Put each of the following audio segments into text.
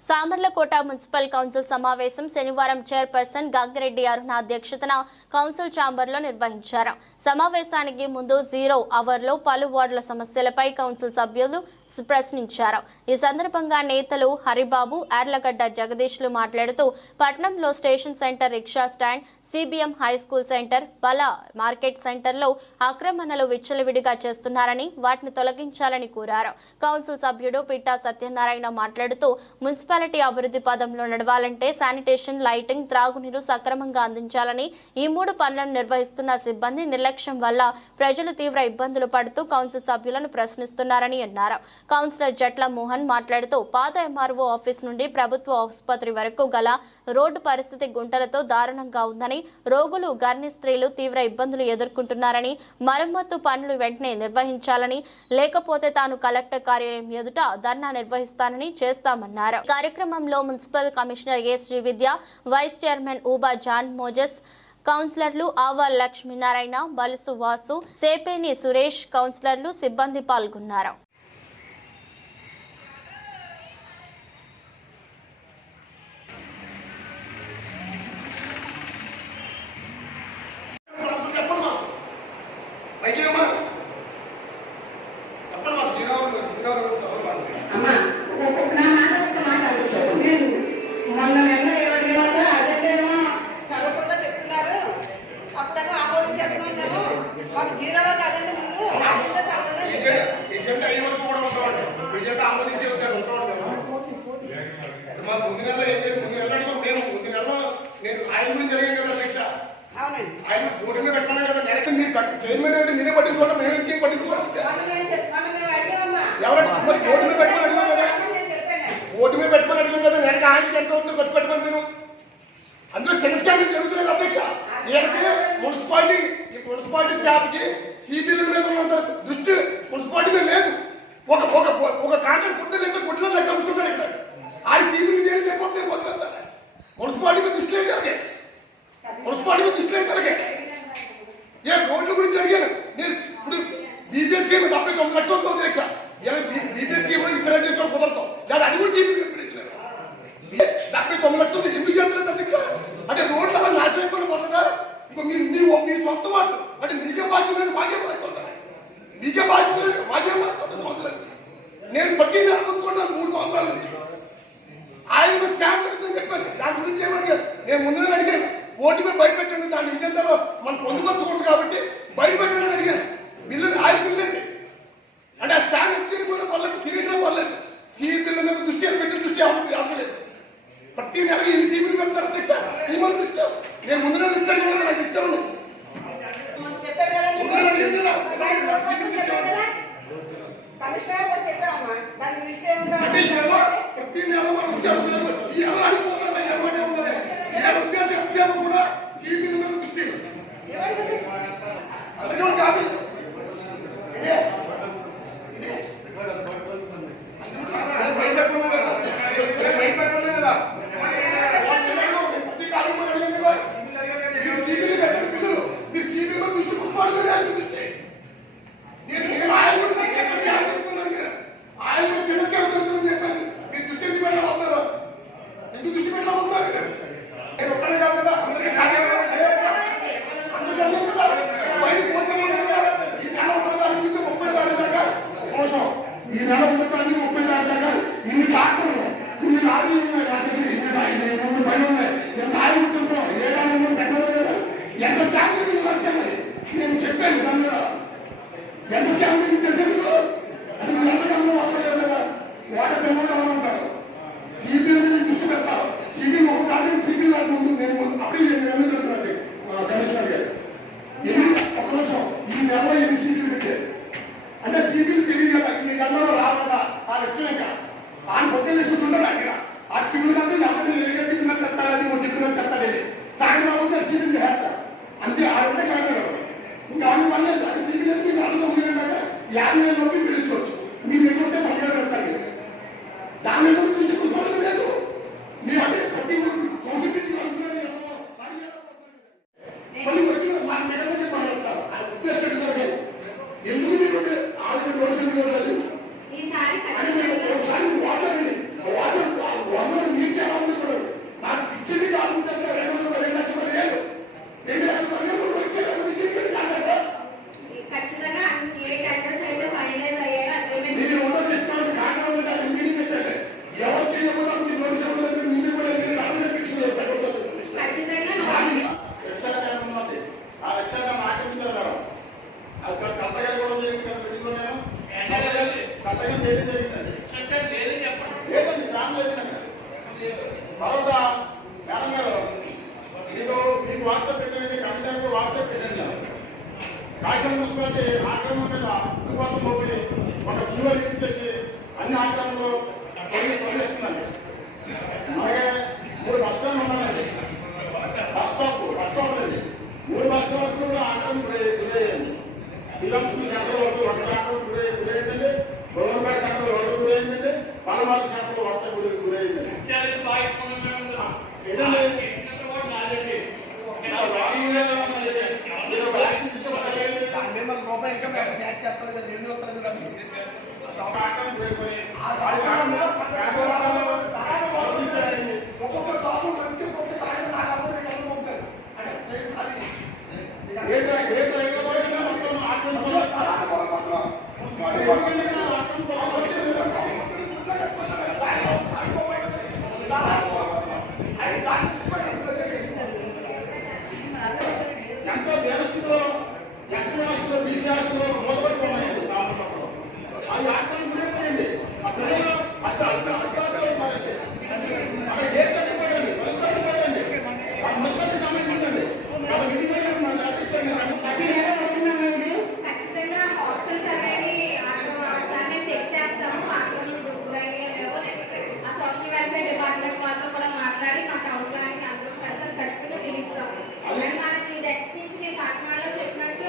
Samarlakota municipal council సమావేశం శనివారం chairperson Gangireddy అరుణ అధ్యక్షతన కౌన్సిల్ ఛాంబర్లో నిర్వహించారు. సమావేశానికి ముందు 0 అవర్లో పలు వార్డుల సమస్యలపై కౌన్సిల్ సభ్యులు ప్రశ్నించారు. ఈ సందర్భంగా నేతలు హరిబాబు, యార్లగడ్డ జగదీష్లు మాట్లాడుతూ పట్నంలో station centre, rickshaw stand, CBM high school centre, బల మార్కెట్ సెంటర్లో ఆక్రమణలు విచ్చలవిడిగా చేస్తున్నారని వాటిని తొలగించాలని కోరారు. కౌన్సిల్ సభ్యుడు పిట్టా సత్యనారాయణ మాట్లాడుతూ మున్సిపాలిటీ అభివృద్ధి పదంలో నడవాలంటే శానిటేషన్, లైటింగ్, త్రాగునీరు సక్రమంగా అందించాలని, ఈ 3 పనులను నిర్వహిస్తున్న సిబ్బంది నిర్లక్ష్యం వల్ల ప్రజలు తీవ్ర ఇబ్బందులు పడుతూ కౌన్సిల్ సభ్యులను ప్రశ్నిస్తున్నారని అన్నారు. కౌన్సిలర్ జట్ల మోహన్ మాట్లాడుతూ పాత ఎంఆర్ఓ ఆఫీస్ నుండి ప్రభుత్వ ఆసుపత్రి వరకు గల రోడ్డు పరిస్థితి గుంటలతో దారుణంగా ఉందని, రోగులు, గర్భిణీ స్త్రీలు తీవ్ర ఇబ్బందులు ఎదుర్కొంటున్నారని, మరమ్మతు పనులు వెంటనే నిర్వహించాలని, లేకపోతే తాను కలెక్టర్ కార్యాలయం ఎదుట ధర్నా నిర్వహిస్తానని చేస్తామన్నారు. కార్యక్రమంలో municipal commissioner A Srividya, vice chairman ఊబా జాన్ మోజెస్, కౌన్సిలర్లు ఆవా లక్ష్మీనారాయణ, బలుసు వాసు, సేపేని సురేష్, కౌన్సిలర్లు, సిబ్బంది పాల్గొన్నారు. చైర్మన్ మీరే పట్టించుకోవడం, మేము ఇంకేం పట్టించుకోవడం. ఓటు మీద పెట్టుకొని అడిగాం కదా, నేను ఆయనకి ఎంత ఉందో ఖర్చు పెట్టుకొని మేము అందులో చిన్న స్కామింగ్ జరుగుతులేదు అధ్యక్ష. వీళ్ళకి మున్సిపాలిటీ స్టాఫ్కి సిబిల మీద ఉన్నంత దృష్టి మున్సిపాలిటీ మీద లేదు. ఒక కాంట్రాక్ట్ గుడ్డ లేదా గుడ్డలో లెక్క అమ్ముతున్నాడు ఇక్కడ. ఆయన సిబిలు చేసి అయిపోతుంది పోతుంది. మున్సిపాలిటీ మీద దృష్టి లేదు అలాగే, మున్సిపాలిటీ మీద దృష్టి లేదు అలాగే. ఏ రోడ్ల గురించి అడిగాను నేను. ఇప్పుడు బీపీఎస్ స్కీమ్ 79 లక్షలతో అధ్యక్ష. బీపీఎస్ స్కీమ్ ఇంటర్ చేసుకోవడం కుదరతాం లేదా అది కూడా సిబిల్ 79 లక్షలతో ఎందుకు చేస్తలేదు అధ్యక్ష? అంటే రోడ్లు అసలు నాశనం అయిపోయిన పోతుందా? మీ సొంత వాటి అంటే మీకే బాధ్యత లేదు, మాకే బాధ్యత, మీకే బాధ్యత లేదు, మాకే బాధ్యత. నేను ప్రతి నెల కొనుక్కున్నాను 3 సంవత్సరాల నుంచి. ఆయన స్కామ్ జరుగుతుందని చెప్పాను. దాని గురించి ఏమడిగారు? నేను ముందుగా అడిగాను, ఓటు మీద బయటపెట్టండి, దాని ఎజెండాలో మనం పొందుపరచకూడదు కాబట్టి బయటపెట్టండి అడిగాను. బిల్లు ఆయన బిల్లేదు అంటే ఆ స్కామ్ ఎత్తి కూడా పర్లేదు, తిరిగినా పర్లేదు. సిబిల్ మీద దృష్టి పెట్టి దృష్టి అవ్వలేదు. ప్రతి నెల ఈ సిబిల్ పెడతారు అధ్యక్ష. ఈ మంత్ ఇష్టం, నేను ముందు నెల ఇస్తాను కదా, నాకు ఇష్టం ఉంది. అంటే ఈ నెల ప్రతి నెల మనం ఇచ్చాము, ఈ నెల అడిగిపోతారు ఏమంటే ఉందని. ఈ నెల ఉద్దేశం ఎంతసేపు కూడా సిబిల్ మీద దృష్టి అందుకే చెప్పడం మీరు నోటీస్ ఇవ్వలేదు, మీరు కూడా మీరు అర్థం చేసి పెట్టవచ్చు. ఉన్నది ఆ రక్షణ ఆక్రమించారు అది కట్టగా కూడా జరిగింది కదా, పెట్టుకున్నాను కట్టగా చేయడం జరిగిందండి. లేదండి, శ్రామ్ లేదండి. తర్వాత మేడం గారు మీకు వాట్సాప్ పెట్టండి, కమిషనర్ కూడా వాట్సాప్ పెట్టండి. కాకినాడ మున్సిపాలిటీ ఆక్రమణ మీద ఉత్పాదం మోపి ఒక జీవో రిలీజ్ చేసి అన్ని ఆక్రమణలు తొలగిస్తుందండి. అలాగే 3 బస్ స్టాండ్ ఉన్నాయండి, బస్ స్టాప్ అండి. 3 బస్ స్టాండ్ కూడా ఆక్రమణ గురయ్యండి. శ్రీరామ్ సెంటర్ వరకు ఒకటి ఆక్రమణ గురయ్యిందండి, గోవర్పేట సెంటర్ వరకు గురయ్యిందండి, పాలమార్పు సెంటర్ వరకు గురయ్యిందండి. ఎంతో వ్యవస్థలో ఎస్సీ హాస్టల్లో బీసీ హాస్టల్లో మొదలుపెట్టి ఉన్నాయండి. అది ఆక్రమణ గురైపోయింది. ఆ పిల్లలు అడ్డాలండి అక్కడ ఏ తగ్గిపోయండి, వెళ్తూ తగ్గిపోయండి. ఆ మున్సిపాలిటీ సంబంధించిందండి. వాళ్ళు విడిపోయి ఖచ్చితంగా హాస్టల్స్ అనేది మేము చెక్ చేస్తాము. ఆ సోషల్ వెల్ఫేర్ డిపార్ట్మెంట్ వాళ్ళతో కూడా మాట్లాడి మా టౌన్ ప్లానింగ్ అందరూ ఖచ్చితంగా పిలుస్తాము. మనకి ఇది ఎక్స్పీరియన్స్ కాకినాడలో చెప్పినట్టు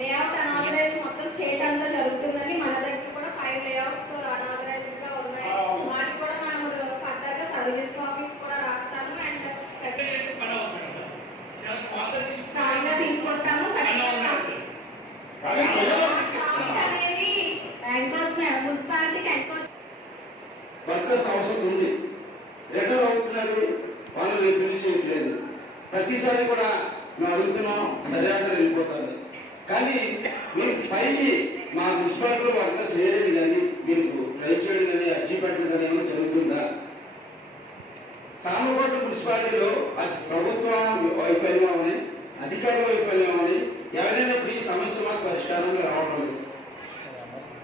లేఅవుట్ అనాథరైజ్ మొత్తం స్టేట్ అంతా జరుగుతుందని మన దగ్గర కూడా 5 లేఅవుట్స్ అనాథరైజ్ గా ఉన్నాయి. వాటికి కూడా మనం ఫర్దర్ గా సర్వీస్ కాపీస్ కూడా రాస్తాము అండ్ స్ట్రాంగ్ గా తీసుకుంటాము. ఖచ్చితంగా అనేది మున్సిపాలిటీకి వర్కర్స్ అవసరం ఉంది. రిటర్న్ అవుతున్నారు, వాళ్ళని పిలిచేయట్లేదు. ప్రతిసారి కూడా మేము అడుగుతున్నాం, సరిగ్గా వెళ్ళిపోతారు. కానీ మీరు పైకి మా మున్సిపాలిటీలో వర్కర్స్ వేరేది కానీ మీరు ట్రై చేయడం కానీ అర్జీ పెట్టడం కానీ ఏమైనా జరుగుతుందా? సామర్లకోట మున్సిపాలిటీలో అది ప్రభుత్వ వైఫల్యం అని, అధికార వైఫల్యం అని ఎవరైనా ఈ సమస్య మాకు పరిష్కారంగా రావడం లేదు.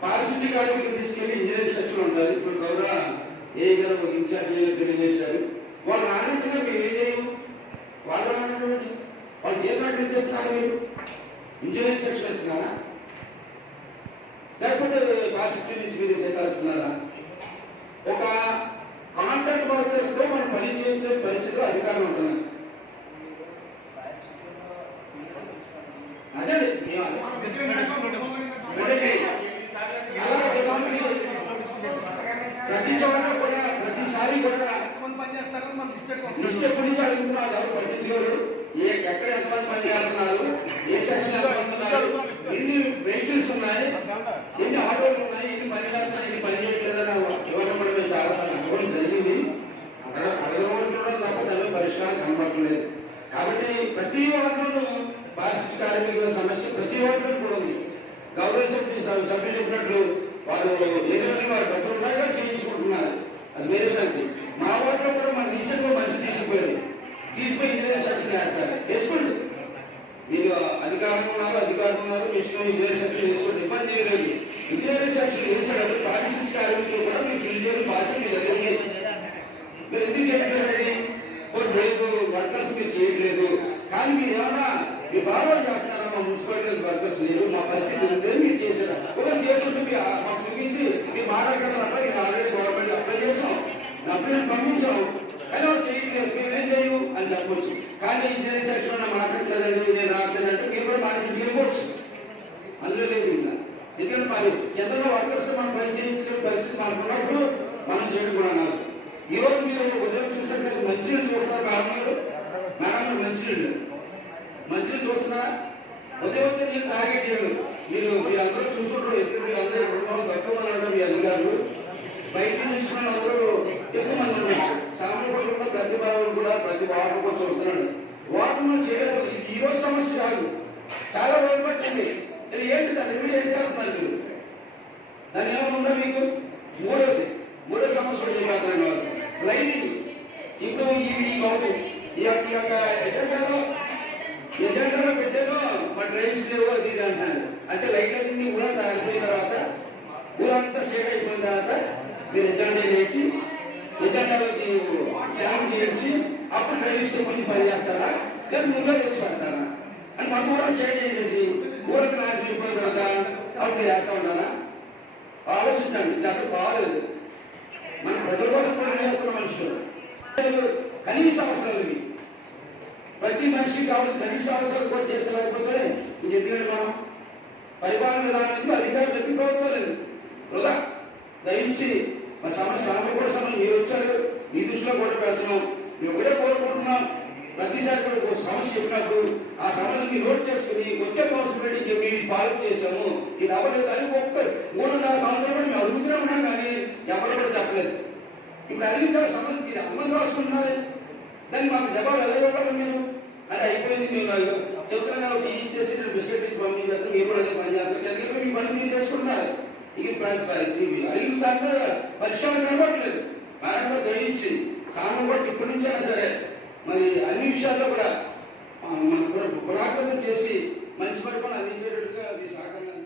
పారిశుద్ధ్య కార్మికులు తీసుకెళ్లి ఇంజనీరింగ్ సెక్షన్ ఉంటారు. ఇప్పుడు గౌరవ ఏ గారు ఇన్ఛార్జ్ తెలియజేశారు. వాళ్ళు రానట్టుగా మేము ఏం చేయము. వాళ్ళు రానటువంటి వాళ్ళు జీతాలు ఇచ్చేస్తున్నారు. మీరు ఇంజనీరింగ్ సెక్షన్ ఇస్తున్నారా, లేకపోతే పారిశుద్ధ్య నుంచి మీరు జీతాలు ఇస్తున్నారా? ఒక కాంట్రాక్ట్ వర్కర్తో మనం పని చేయించే పరిస్థితిలో అధికారులు ఉంటున్నారు. అదే ప్రతి చోట కూడా ప్రతిసారి కూడా లిస్ట్ ఎప్పటి నుంచి అడుగుతున్నారు, ఎవరు పట్టించుకోరు. ఎక్కడ ఎంతమంది పని చేస్తున్నారు, ఏ సెక్షన్ ఎంత ఉన్నారు, ఎన్ని వెహికల్స్ ఉన్నాయి, ఎన్ని ఆటోలు ఉన్నాయి, ఎన్ని పని చేస్తున్నాయి, ఎన్ని పని చేయట్లేదని ఇవ్వడం కూడా మేము చాలాసార్లు అనుకోవడం జరిగింది. అడగడం తప్ప దాని పరిష్కారం కనబడలేదు. కాబట్టి ప్రతి వాటిలోనూ పారిశుద్ధ్య కార్మికుల సమస్య ప్రతి వాటిలో కూడా ఉంది. గౌరవ సభ్యులు చెప్పినట్లు వాళ్ళు ఏదైనా వారు డబ్బులు ఉన్నాయి కానీ చేయించుకుంటున్నారు, అది వేరే సంగతి. మా వాటిలో కూడా మన రీసెంట్గా మంచి తీసిపోయి ఇంజనీరింగ్ సెక్షన్ వేస్తారు. వేసుకోండి, మీరు అధికారంగా ఉన్నారు, విష్ణు ఇంజనీరింగ్ సెక్షన్ వేసుకోండి, ఇబ్బంది ఏమి లేదు. ఇంజనీరింగ్ సెక్షన్ వేసేటప్పుడు పారిశుద్ధ్య కార్మికులు కూడా మీరు ఫిల్ చేయడం బాధ్యత మీ దగ్గర ఉంది. మీరు ఎందుకు చేయట్లేదండి? లేదు వర్కర్స్ మీరు చేయట్లేదు, కానీ మీరు ఏమన్నా మీరు ఫార్వర్డ్ చేస్తున్నారా? మా మున్సిపాలిటీ వర్కర్స్ లేరు, మా పరిస్థితి ఉంటే మీరు చేశారా? ఒకరు చేస్తుంటే మీరు మాకు చూపించి మీరు మాట్లాడగలరా? మీరు ఆల్రెడీ గవర్నమెంట్ అప్లై చేసాం, అప్లై పంపించాం, కానీ వాళ్ళు చేయట్లేదు, మేమేం చేయము అని చెప్పవచ్చు. కానీ ఇంజనీరింగ్ సెక్షన్ మాట్లాడలేదండి, నేను రావట్లేదంటే మీరు కూడా మానేసి తీరుకోవచ్చు. అందులో లేదు ఇంకా. ఎందుకంటే మరి ఎంతలో వర్కర్స్ మనం పని చేయించలేని పరిస్థితి మనకు ఉన్నప్పుడు మనం చేయడం కూడా అవసరం. ఈ రోజు మీరు ఉదయం చూసినట్లయితే మంచినీళ్ళు చూస్తున్నారు. మేడం మంచినీళ్ళు చూస్తున్నారా? ఉదయం వచ్చే నీళ్ళు తాగేటేళ్ళు మీరందరూ చూసుకుంటారు. ఎక్కువ మీరందరూ 200 తక్కువ ఉన్నాడు. మీ అధికారులు బయట నుంచి అందరూ ఎక్కువ మంది ఉండొచ్చు. సామాన్యులు కూడా ప్రతి భావం కూడా ప్రతి వాటర్ కూడా చూస్తున్నాడు. వాటర్ చేయలేదు. ఇది ఈ రోజు సమస్య కాదు, చాలా రోజులు పట్టింది. ఏంటి దాన్ని ఏం చేస్తున్నారు మీరు? దాన్ని ఏమైనా ఉందా మీకు? మూడో సమస్య కూడా చెప్పారు. కావచ్చు. ఈ యొక్క ఎజెండాలో పెట్టాను మా డ్రైవ్స్ లేవు అది ఇది అంటాను. అంటే లైట్లన్నీ ఊరంతా ఆగిపోయిన తర్వాత ఊరంతా సేట్ అయిపోయిన తర్వాత మీరు ఎజెండా వేసి ఎజెండాలో ఛాలెంజ్ చేయించి అప్పుడు డ్రైవ్స్ కొంచెం పని చేస్తారా లేదా ముందుగా చేసి పెడతారా అని మన కూడా సేట్ చేసేసి ఊరంతా నాశనం అయిపోయిన తర్వాత అప్పుడు చేస్తా ఉండాలా? ఆలోచించండి. ఇది అసలు బాగలేదు. మన ప్రజల కోసం పని చేస్తున్న మనుషులు కనీస అవసరాలు ఇవి. ప్రతి మనిషికి కావాలి కనీస అవసరాలు కూడా తీర్చలేకపోతే ఇంకెందుకంటే మనం పరిపాలన విధానం అధికారులు ప్రతి ప్రభుత్వం లేదు వృధా. దయించి మా సమస్య కూడా సమయం మీరు వచ్చారు, మీ దృష్టిలో కూడా పెడుతున్నాం. మేము ఒకటే కోరుకుంటున్నాం, ప్రతిసారి కూడా ఒక సమస్య చెప్పినప్పుడు ఆ సమస్యను మీరు నోట్ చేసుకుని వచ్చే కౌన్సిలిటీకి మీరు ఫాలో చేశాము, ఇది అవ్వలేదు అని ఒక్క 3.5 సంవత్సరాలు కూడా మేము అడుగుతూనే ఉన్నాం కానీ ఎవరు కూడా చెప్పలేదు. ఇప్పుడు అడిగిన సమస్య మీరు అమలు రాసుకుంటున్నారే, దాన్ని మాకు జవాబు ఎలా ఇవ్వాలి? మీరు అంటే అయిపోయింది, మేము చెప్తున్నా ఒక ఇచ్చేసి నేను బిస్కెట్ ఇచ్చి పంపించేస్తాను, మీరు కూడా అదే పని చేస్తారు, ఎందుకంటే మీ పని మీరు చేసుకుంటున్నారు. ఇది అడిగిన దాంట్లో పరిష్కారం కనబడలేదు. ఆయన దయించి సాయం కూడా ఇప్పటి నుంచి అయినా సరే మరి అన్ని విషయాల్లో కూడా పునరాకృతం చేసి మంచి పరిపాలన అందించేటట్టుగా మీ సహకారం